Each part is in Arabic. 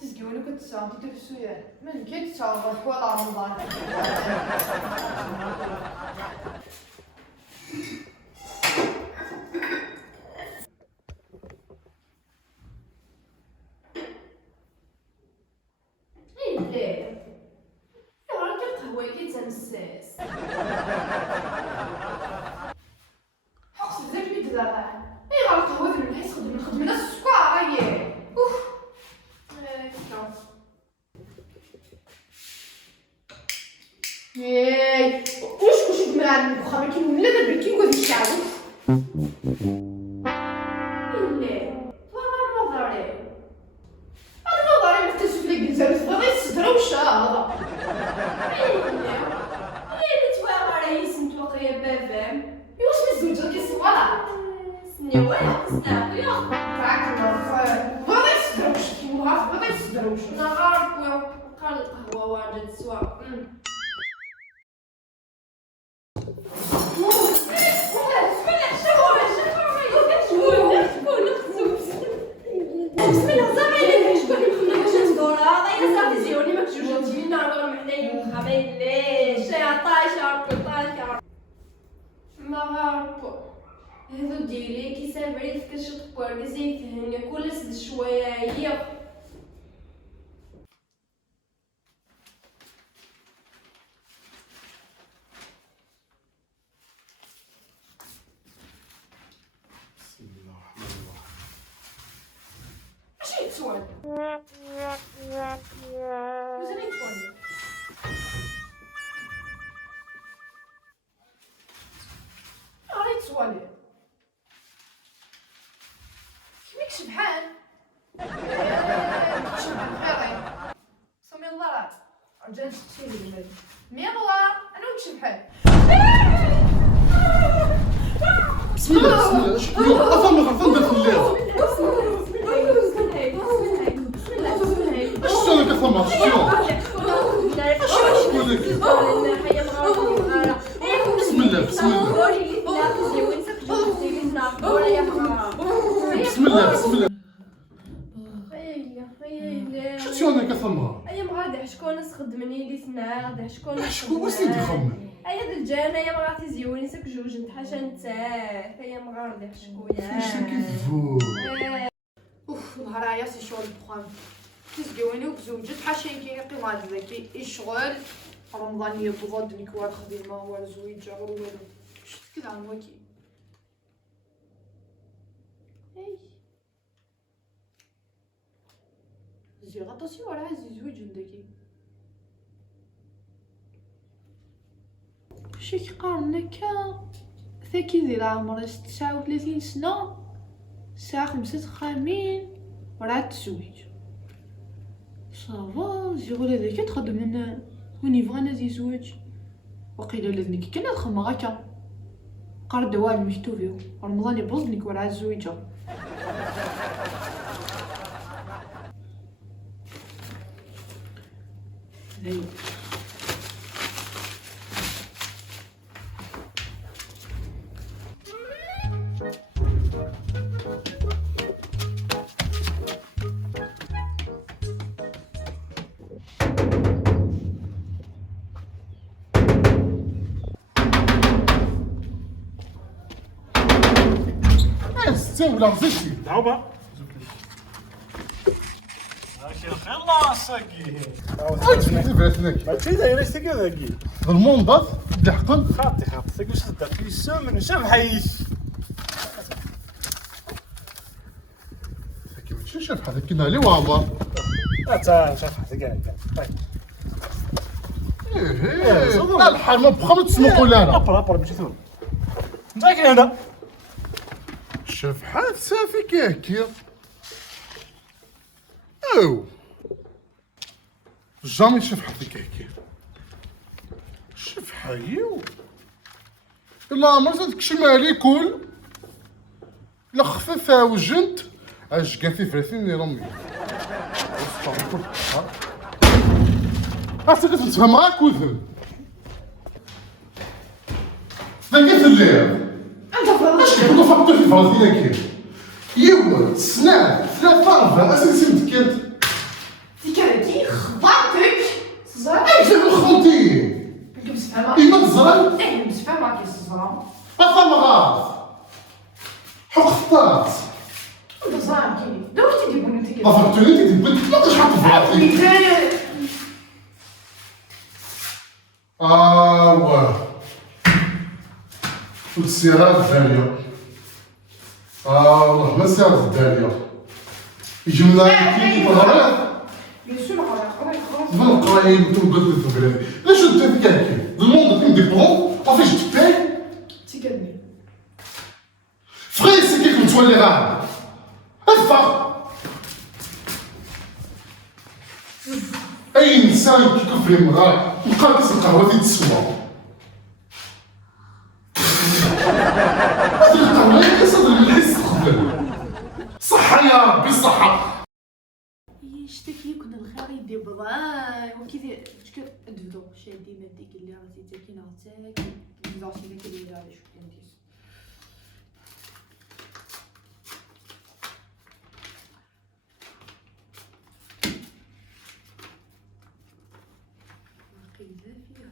تزكيوني كنت تساهم تيتو في السويان من كي تساهم ولا رمضان ايه ليه يا راجل القهوه كي تنساس حقس بزاف بيت دابا ايه غير القهوه من الحيس خدم الناس السكر هي اوف ياي واش دماغ البخار ما كاين ولا دابا كي نقول الشعب ايه ليه فما نظري انا ضاري مختلف لك بزاف بغيت الصدر وشاطه ايه نتواغى يسمت وقيا بابام واش مزوجه كيصوالات سني ولا قصنا يا راك ما بغيت الصدر وش كيما بغيت الصدر وش نغار وقال القهوه واجد سوا بسم الله زعما شكون اللي مخلي باش ندورها هذا صافي زيوني ما تجوجتي لنا نهضروا محنايا مخابين ليش يا طايشه ما عارفه هذو ديالي كي سافرت كنشوف كواركزي فهمني كل سد شويه هي اش يتسوال مازال يتسوال غير يتسوالي كيفاش شبحان شبحان بخيرين سمي الله راه رجعت تشتي لي مي الله انا وتشبحان بسم الله بسم الله شكون افهم غنفهم في الليل اش سوي كفما شنو بسم الله بسم الله بسم الله بسم الله شنو انا كفما ايا مغادي شكون خدمني لي سنا غادي شكون شكون واش انت تخمم ايا الجنه يا مغاتي زيوني ساك جوج انت حاجه انت ايا مغادي شكون فاش تكذبوا اوف نهار سي شغل بخام تزقوني وبزوجت حاشين كي قيمة ذاكي الشغل رمضان يبغض ليك واد خديمة ولا زويجة ولا والو شفت كذا عن وكي زي غطاسي ولا عزيز زويج عندكي شي قارنكا ثاكي ذي العمر 39 سنة الساعة 5 خامين وراه تزوج صافا زيغول هذاك تخدم من وين يبغى نادي يزوج وقيلا لذنك كنا تخمم هكا قال دوال مكتوبيو رمضان يبوظنك وراه الزويجة هاي ولا غزيتي دعوبة يلا ساكي هادشي داير ساكي ذاكي المنضف لحقا خاطي ساكي واش صدق في السمن شاف حيش ساكي ماشي شاف هذاك كنا لي وابا تا شاف حتى كاع لا الحال ما بخا ما تسمقوا لنا ابر ماشي ثور انت كاين هنا شاف حال صافي كيحكي او جامي شاف حد كيحكي شاف حيو الا ما زاد كشمالي كل لا خفيفه وجنت اش كان في فريسين رمي استغفر أصلا تفهم غاك وذن ذاك الليل انت فرض اش كنت فكر في فرنسا كيف يوم سنان ثلاثة أربعة أساسي متكنت تكالتي خبطتك صغار أنت الخنتي لبس فما إيمان الزران ايه لبس فما كيس الصغار أفهم غاز حق خطات انت صغار كي دو تدي بون انت كده أفكتوني أنت بنت ما تشحط في راسي مثال واه والسيارات الدالية والله ما السيارات الدالية يجمنا كي تهرب يسول على خلاص من القرايب وتنقد في بلادي لاش انت كاكي الموند كي ديبون وفاش تباي تيكالني فري سي كيف تولي غاد افا اي انسان كيكون في المغرب يبقى كيس القهوه دي تسوى هذه القهوه هي كيصدر الحس قبل صحه يا ربي صحه يشتكي كنا الخير يدي بضاي وكذا شكل ادفدو شادين هذيك اللي راسي تاكين عتاك زاسي لك اللي على شو كنتيس قيدة فيها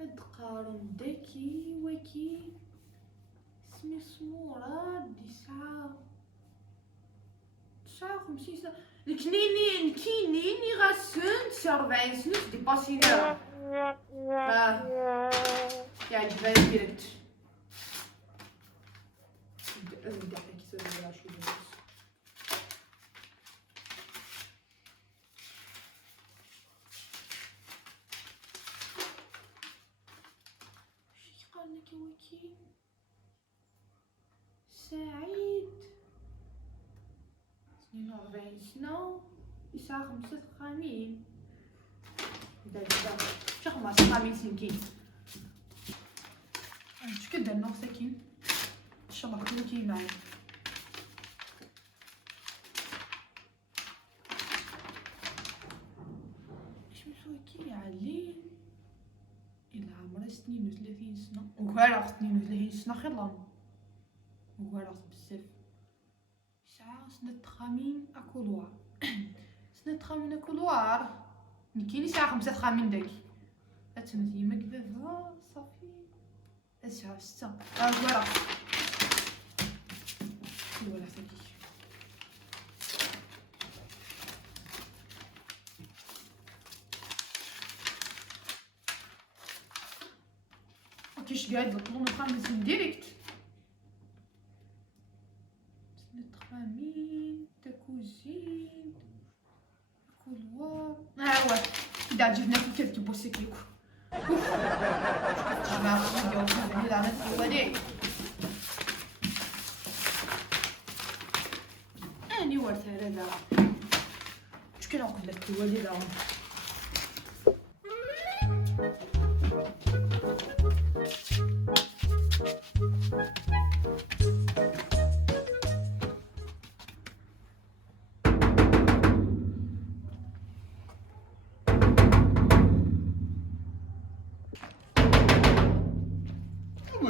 ادقارن داكي وكي اسمي صورة 59 سنة الكينيني غاسون 49 سنة ديباسينا يعجبها ديريكت نبدا حكي سوى راشد وش قال لك وكيل سعيد 42 سنة يسعى 5 خامين دابا شو 5 خامين سنكين اش كدا نو ساكين ان شاء الله كل كي معايا اش مسوي كي علي إلا عمرها 32 سنة وكارغ 32 سنة خير وكارغ بزاف ساعة سنة خامين أكولوار سنة خامين أكولوار نكيني ساعة 5 خامين داكي أتمزي مكبابها صافي أسعة 6 كارغ ولا ساكي كيش قاعد بطلون الخامس ديريكت نتخامين تكوزين كولوار هو كدا عجبنا في كيف كيبوسي كيكو جماعة اليوم هذا على السوالي اني ورث هذا اش كان نقول لك الوالي لا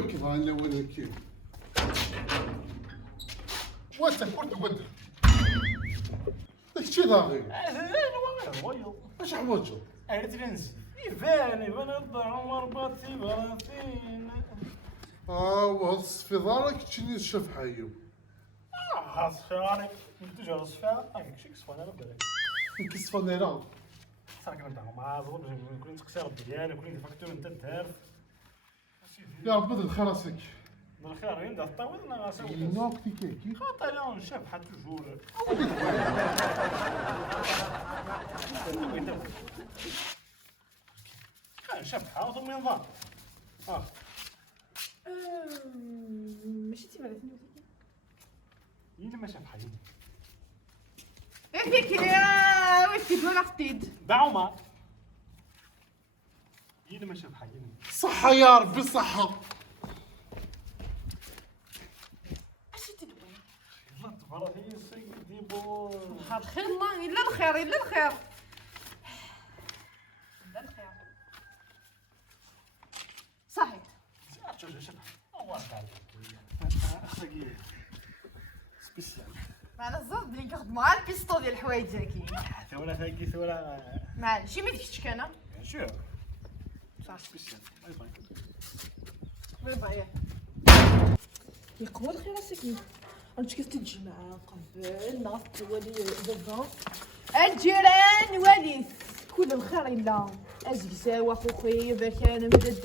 كيف انا ولا كيف وانت كنت ود ايش ضاغي ايش حواجه ارترنس يبان الضع عمر باتي باتين وهص في دارك تشني الشف حيو صفارك تجي صفار هاك شي صفار انا بالك كيس فنيران صار كنا نتاع مع ظلم كل تخسر ديالك كل فاكتور انت دار يا رب بدل خلاصك من الخير عند الطاول انا غاسوي نوك تيكي خاطر انا شبحه توجور كان شبحه ثم ينضم ماشي تبع 32 يلا ما شبحه هذيك يا ويتي ولا خطيد دعوما يلا ما شبحه صحة يا ربي صحة اش تدوي يلا فراتي سيدي بو. الخير الله الا الخير الا الخير الا الخير. صحيح سبيسيال. معنا الزرد اللي كنخدمو على البيستو ديال الحوايج كاين. ثولا ثاقي ثولا. معليش ما ديكش انا. شو؟ صح سبيسيال. باي باي. باي باي. يقوى الخير اسكني. انت كيف تجي معاه قبل ناط ولي زبان الجيران وليث كل الخير الا ازكزاوة خوخي بركان مددي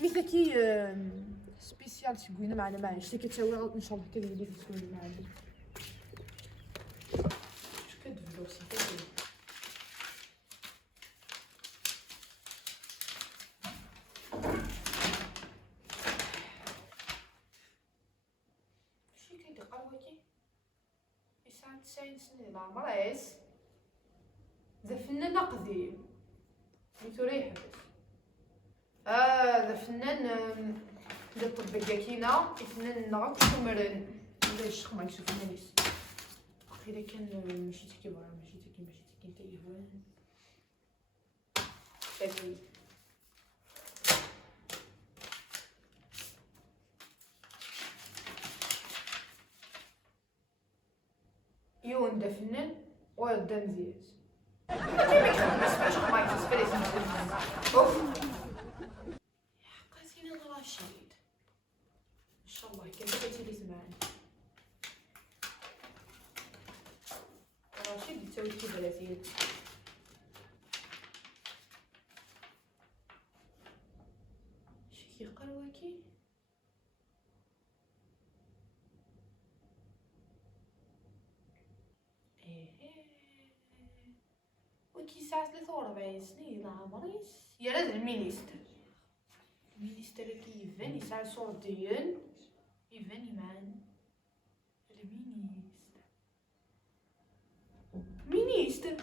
مثل كي سبيسيال تقولنا معنا معاش كتساوي ان شاء الله كديري في تقولي معنا اش كديروا سي يسعى 90 سنة ديال العمر عيس ذا فنان قديم سميتو ريحبس ذا فنان ديال الطبية كينا فنان نغاك تمرن ولا الشيخ ما يشوف ناس اخيرا كان مشيتي كي برا مشيتي كي انت يهوان شافي يون دا فنان ودا مزياز كيما يخدم الشيخ ما يشوف ناس اوف قاسينا رشيد ان شاء الله كان بغيتي لي زمان رشيد تسوي كي بلاتين شي قروكي وكي ساعة 43 سنين عمريس يا راد المينيستر كي يفان يساعد صورديا يفان يمان المينيستر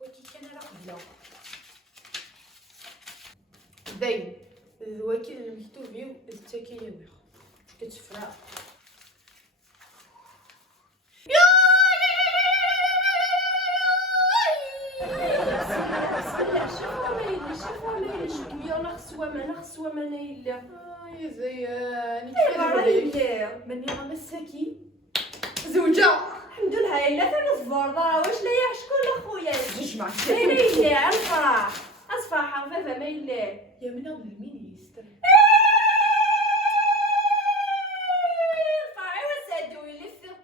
وكي كان راه قبله داين ذواكي المكتوبين التاكيه بيخ كتفرع خصوة ما نايلة يا زيان كيف من يوم مساكي زوجة الحمد لله إلا ثلاث فرضة واش لا شكون اخويا زوج معك سيري على الفرح اصفح خفافة ما يلا يا من يوم المينيستر فرعي وسادو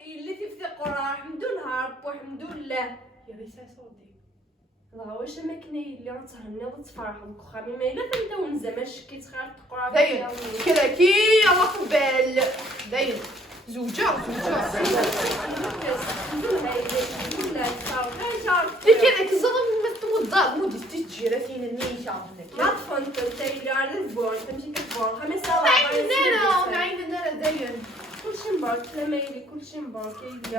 اللي تفثق قرا الحمد لله ربو الحمد لله يا ريسا صوتي الله واش ما كاين اللي غتهني وتفرح وخامي ما الا تنداو من زمان شكيت خاف تقرا داين كذا كي يلا قبل داين زوجة كذا كظلم متوضع مودي تجي فين النيشة ما تفنت انت اللي على البون تمشي كتبون خمس ساعات معين النار داين كلشي مبارك لا ما يلي كلشي مبارك يلي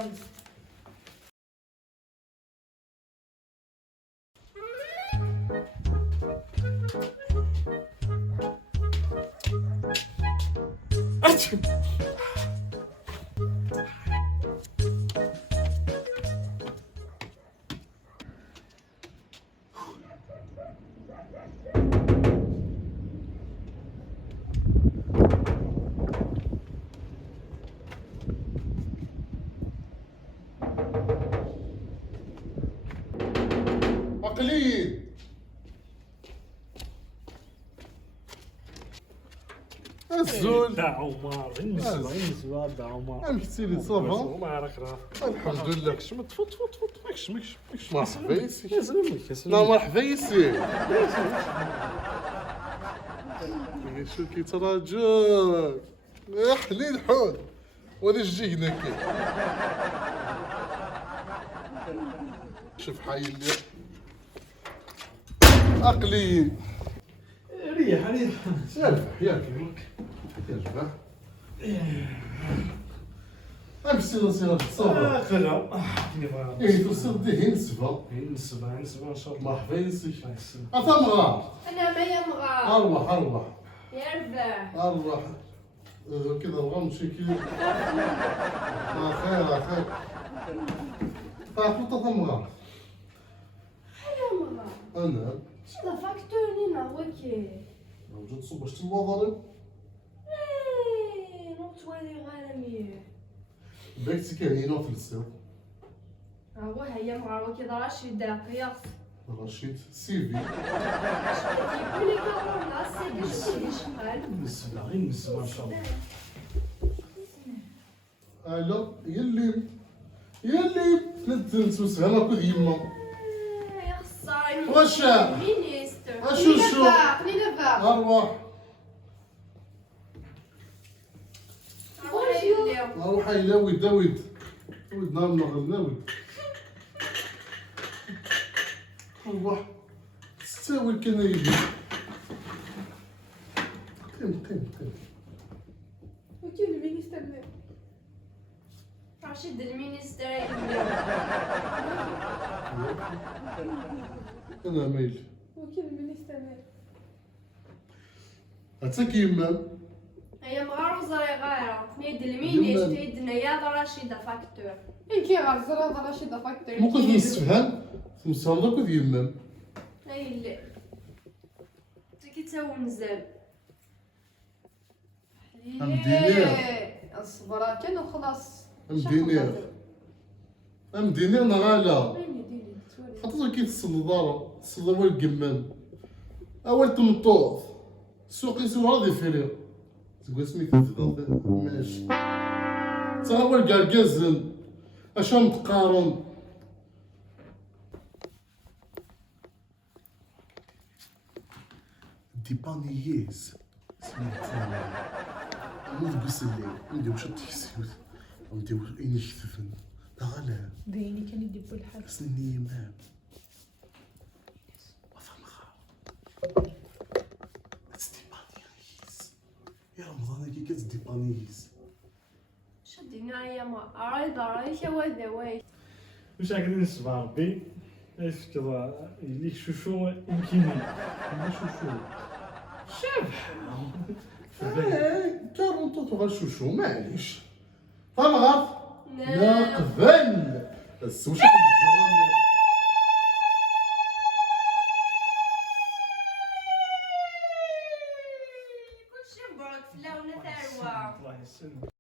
عقليين الزول دا عمر غنزوى دا عمر امشتي لي صافا ما راك راه الحمد لله ماكش تفوت ماكش مرحبا يسي يسلمك لا مرحبا يسي شو كي تراجل احلي الحول ولا جينا كي شوف حي اللي عقليين ريح يرفع امشي سير صافا خلا ايه توصل ديه نسبة نسبة ان شاء الله مرحبا يسي أتا مغار انا ما يا مغار أرواح يربح أرواح كذا نبغى نمشي كي خير خير فاطمة تمغى هيا مغا انا شدا فاكتور نينا وكي وجدت صباش تلوضرب نوتوالي غالمي بيتي كاين هنا في السير هو هيا مغا وكي دراشي داقياس رشيد سيفي يقولي كورونا سيدي شحال بالنسبة غير بالنسبة إن شاء الله. الو يلي نتنسوس انا كود يما يا خسارة واش مينيستر اشوشو نينفا ارواح بونجور اروح يلاوي داويد نهار المغرب ناويد ارواح تستاوي كان يبي قيم وكي المينيستر رشيد المينيستر انا مايل وكي المينيستر عتاك يما هيا مغا وزاري غايرة نيد المينيستر يدنا يا دراشي دا فاكتور كي غازرا دراشي دا فاكتور مو كنت نسفهان تمسام كود يما اي لا تكي تساوي مزال الصبرا كان وخلاص ام دينير نغالا ديني حطيتو كي تصدر تصدر القمان اول تمطوط سوق يسوى هذه فيريا تقول سميت ماشي تا هو الكركازن اش متقارن دي بانييز نوض بسلي نديو شط يسيوت نديو اين يشتفن لا غلا ديني كان يدب الحال سني مام يا رمضان كي كتدي بانيز شدينا يا ما رايد رايش وذا واي واش قاعدين نسمع ربي ايش كذا اللي شوشو يمكن شوشو شبح كارون توتو غير شوشو معليش فاهم غلط لا قبل بس واش كلشي مبروك في اللون ثروه الله يسلمك.